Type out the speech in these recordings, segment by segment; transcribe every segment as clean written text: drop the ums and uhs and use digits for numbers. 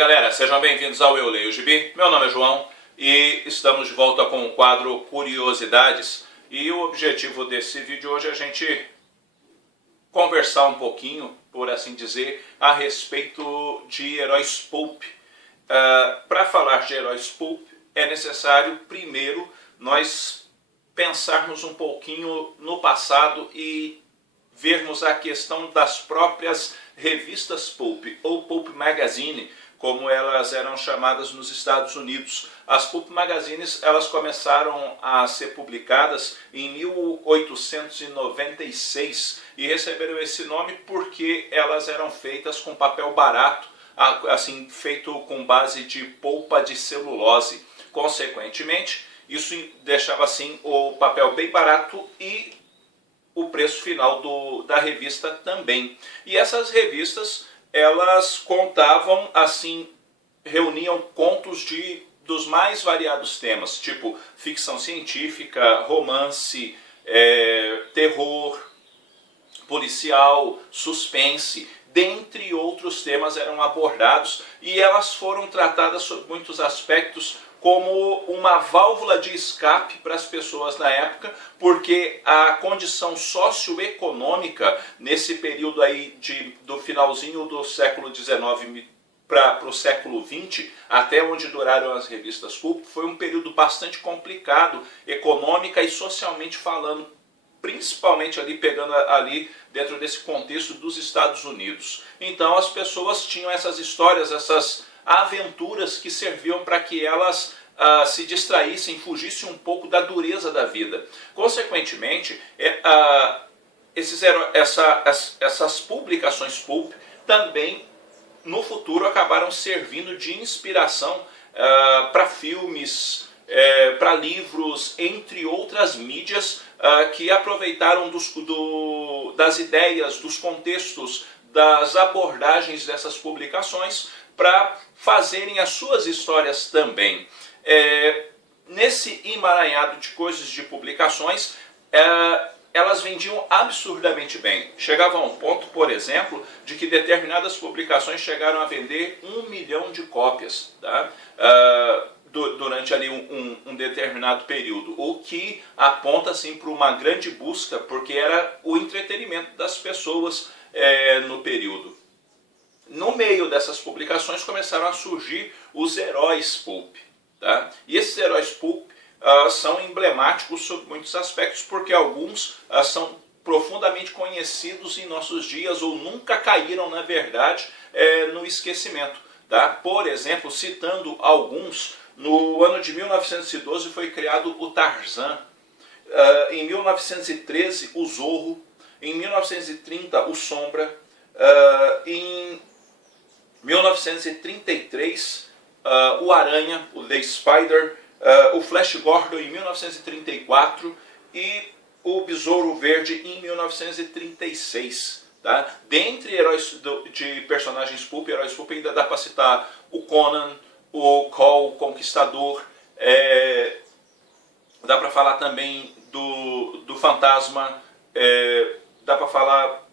Galera, sejam bem-vindos ao Eu Leio Gibi. Meu nome é João e estamos de volta com o quadro Curiosidades. E o objetivo desse vídeo hoje é a gente conversar um pouquinho, por assim dizer, a respeito de heróis pulp. Para falar de heróis pulp é necessário primeiro nós pensarmos um pouquinho no passado e vermos a questão das próprias revistas pulp ou pulp magazine, como elas eram chamadas nos Estados Unidos. As pulp magazines elas começaram a ser publicadas em 1896 e receberam esse nome porque elas eram feitas com papel barato, assim, feito com base de polpa de celulose. Consequentemente, isso deixava assim o papel bem barato e o preço final da revista também. E essas revistas, elas contavam, assim, reuniam contos dos mais variados temas, tipo ficção científica, romance, terror, policial, suspense, dentre outros temas eram abordados, e elas foram tratadas sob muitos aspectos como uma válvula de escape para as pessoas na época, porque a condição socioeconômica nesse período aí do finalzinho do século XIX para o século XX, até onde duraram as revistas pulp, foi um período bastante complicado, econômica e socialmente falando, principalmente ali pegando ali dentro desse contexto dos Estados Unidos. Então as pessoas tinham essas histórias, essas aventuras que serviam para que elas se distraíssem, fugissem um pouco da dureza da vida. Consequentemente, essas publicações pulp também no futuro acabaram servindo de inspiração para filmes, para livros, entre outras mídias que aproveitaram das ideias, dos contextos, das abordagens dessas publicações para fazerem as suas histórias também. Nesse emaranhado de coisas, de publicações, elas vendiam absurdamente bem. Chegava a um ponto, por exemplo, de que determinadas publicações chegaram a vender 1 milhão de cópias, tá? Durante ali um determinado período, o que aponta assim, para uma grande busca, porque era o entretenimento das pessoas no período. No meio dessas publicações começaram a surgir os heróis pulp. Tá? E esses heróis pulp são emblemáticos sob muitos aspectos, porque alguns são profundamente conhecidos em nossos dias ou nunca caíram, na verdade, no esquecimento. Tá? Por exemplo, citando alguns, no ano de 1912 foi criado o Tarzan, em 1913 o Zorro, em 1930 o Sombra, em 1933 o Aranha, o The Spider, o Flash Gordon em 1934 e o Besouro Verde em 1936. Tá? Dentre heróis de personagens pulp, heróis pulp, ainda dá para citar o Conan, o Cole Conquistador, dá para falar também do Fantasma, dá para falar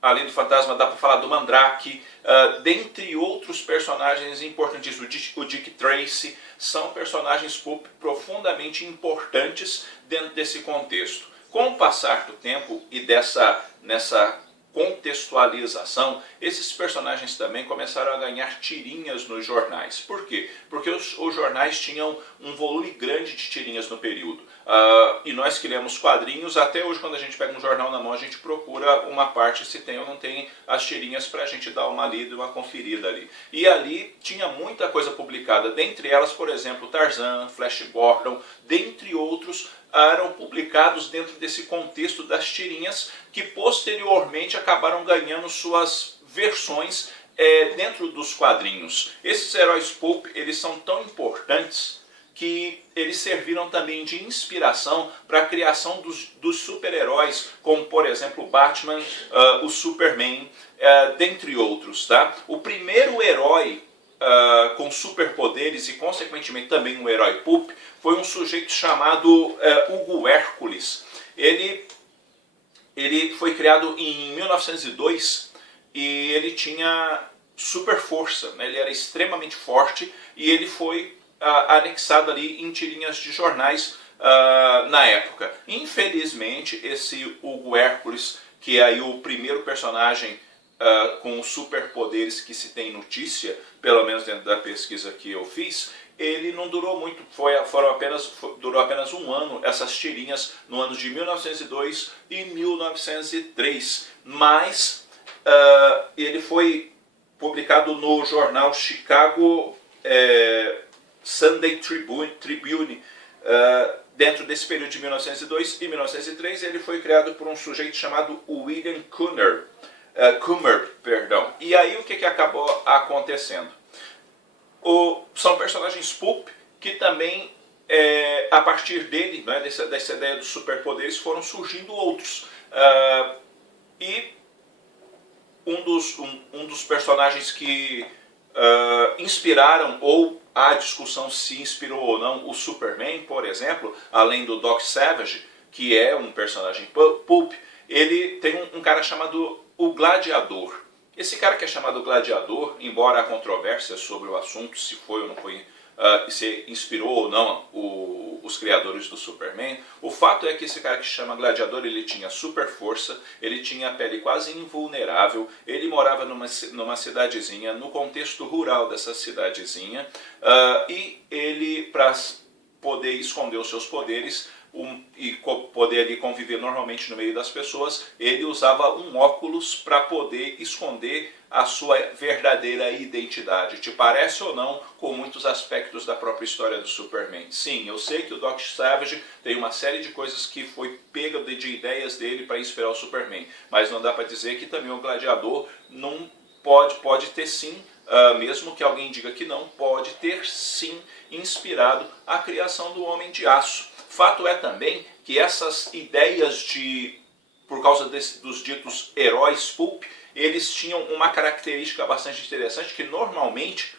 além do Fantasma, dá para falar do Mandrake, dentre outros personagens importantíssimos. O Dick Tracy são personagens pulp profundamente importantes dentro desse contexto. Com o passar do tempo e nessa contextualização, esses personagens também começaram a ganhar tirinhas nos jornais. Por quê? Porque os jornais tinham um volume grande de tirinhas no período. E nós que lemos quadrinhos, até hoje quando a gente pega um jornal na mão, a gente procura uma parte se tem ou não tem as tirinhas para a gente dar uma lida e uma conferida ali. E ali tinha muita coisa publicada, dentre elas, por exemplo, Tarzan, Flash Gordon, dentre outros, eram publicados dentro desse contexto das tirinhas, que posteriormente acabaram ganhando suas versões dentro dos quadrinhos. Esses heróis pulp, eles são tão importantes que eles serviram também de inspiração para a criação dos super-heróis, como por exemplo o Batman, o Superman, dentre outros. Tá? O primeiro herói com superpoderes e consequentemente também um herói pulp foi um sujeito chamado Hugo Hércules. Ele foi criado em 1902 e ele tinha super força, né? Ele era extremamente forte e ele foi anexado ali em tirinhas de jornais na época. Infelizmente, esse Hugo Hércules, que é aí o primeiro personagem com superpoderes que se tem notícia, pelo menos dentro da pesquisa que eu fiz, ele não durou muito, durou apenas um ano, essas tirinhas no ano de 1902 e 1903, mas ele foi publicado no jornal Chicago Sunday Tribune, dentro desse período de 1902 e 1903, ele foi criado por um sujeito chamado William Coomer, perdão. E aí o que acabou acontecendo? São personagens pulp que também, a partir dele, né, dessa ideia dos superpoderes, foram surgindo outros. E um dos personagens que inspiraram, ou a discussão se inspirou ou não, o Superman, por exemplo, além do Doc Savage, que é um personagem pulp, ele tem um cara chamado o Gladiador. Esse cara que é chamado Gladiador, embora há controvérsias sobre o assunto, se foi ou não foi, se inspirou ou não os criadores do Superman, o fato é que esse cara que se chama Gladiador, ele tinha super força, ele tinha a pele quase invulnerável, ele morava numa cidadezinha, no contexto rural dessa cidadezinha, e ele, para poder esconder os seus poderes, e poder ali conviver normalmente no meio das pessoas, ele usava um óculos para poder esconder a sua verdadeira identidade. Te parece ou não com muitos aspectos da própria história do Superman? Sim, eu sei que o Doc Savage tem uma série de coisas que foi pega de ideias dele para inspirar o Superman, mas não dá para dizer que também o Gladiador não pode ter sim, mesmo que alguém diga que não, pode ter sim inspirado a criação do Homem de Aço. Fato é também que essas ideias por causa dos ditos heróis pulp, eles tinham uma característica bastante interessante, que normalmente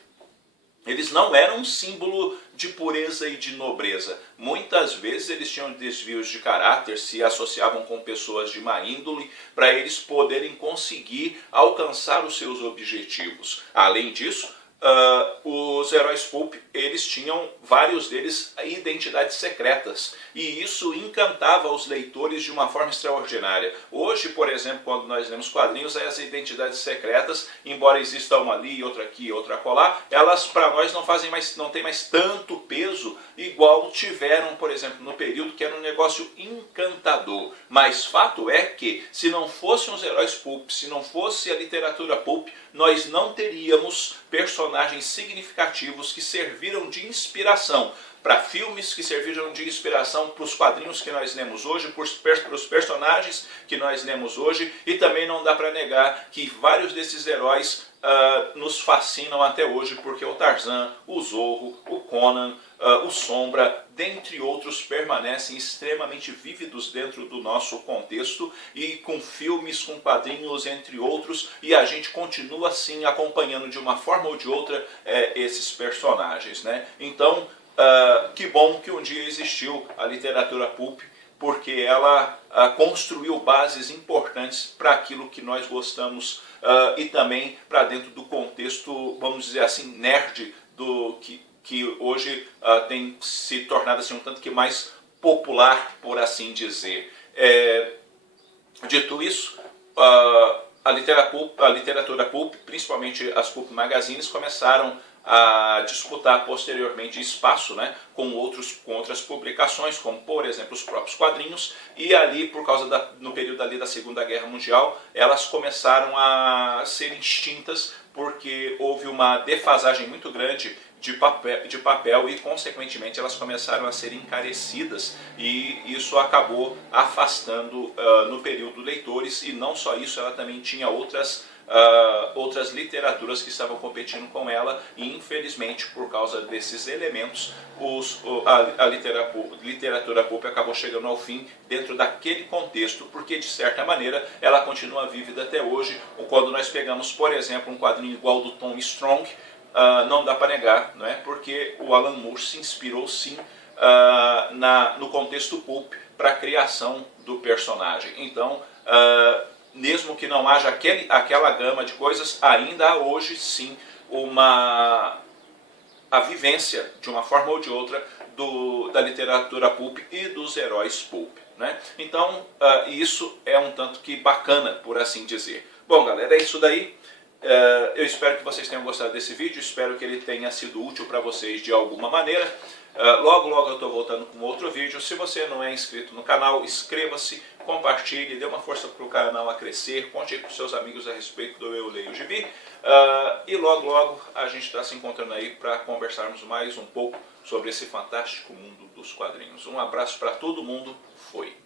eles não eram um símbolo de pureza e de nobreza. Muitas vezes eles tinham desvios de caráter, se associavam com pessoas de má índole, para eles poderem conseguir alcançar os seus objetivos. Além disso, os heróis pulp, eles tinham, vários deles, identidades secretas, e isso encantava os leitores de uma forma extraordinária. Hoje, por exemplo, quando nós lemos quadrinhos, as identidades secretas, embora exista uma ali, outra aqui, outra acolá, elas para nós não tem mais tanto peso igual tiveram, por exemplo, no período, que era um negócio encantador. Mas fato é que, se não fossem os heróis pulp, se não fosse a literatura pulp, nós não teríamos personagens significativos que serviram de inspiração para filmes, que serviram de inspiração para os quadrinhos que nós lemos hoje, para os personagens que nós lemos hoje, e também não dá para negar que vários desses heróis nos fascinam até hoje, porque o Tarzan, o Zorro, o Conan, o Sombra, dentre outros, permanecem extremamente vívidos dentro do nosso contexto, e com filmes, com quadrinhos, entre outros, e a gente continua assim acompanhando de uma forma ou de outra esses personagens, né? Então, que bom que um dia existiu a literatura pulp, porque ela construiu bases importantes para aquilo que nós gostamos, e também para dentro do contexto, vamos dizer assim, nerd, que hoje tem se tornado assim, um tanto que mais popular, por assim dizer. Dito isso, a literatura pulp, principalmente as pulp magazines, começaram a disputar posteriormente espaço, né, com outras publicações, como por exemplo os próprios quadrinhos, e ali, por causa no período ali da Segunda Guerra Mundial, elas começaram a ser extintas, porque houve uma defasagem muito grande de papel e, consequentemente, elas começaram a ser encarecidas, e isso acabou afastando no período leitores. E não só isso, ela também tinha outras literaturas que estavam competindo com ela, e infelizmente, por causa desses elementos, a literatura pulp acabou chegando ao fim dentro daquele contexto, porque de certa maneira ela continua vívida até hoje. Quando nós pegamos, por exemplo, um quadrinho igual do Tom Strong, não dá para negar, não é? Porque o Alan Moore se inspirou sim no contexto pulp para a criação do personagem. Então, mesmo que não haja aquela gama de coisas, ainda há hoje sim a vivência, de uma forma ou de outra, da literatura pulp e dos heróis pulp, né? Então, isso é um tanto que bacana, por assim dizer. Bom, galera, é isso daí. Eu espero que vocês tenham gostado desse vídeo, espero que ele tenha sido útil para vocês de alguma maneira. Logo, logo eu estou voltando com outro vídeo. Se você não é inscrito no canal, inscreva-se, compartilhe, dê uma força para o canal a crescer, conte aí com seus amigos a respeito do Eu Leio Gibi. E logo, logo a gente está se encontrando aí para conversarmos mais um pouco sobre esse fantástico mundo dos quadrinhos. Um abraço para todo mundo, foi!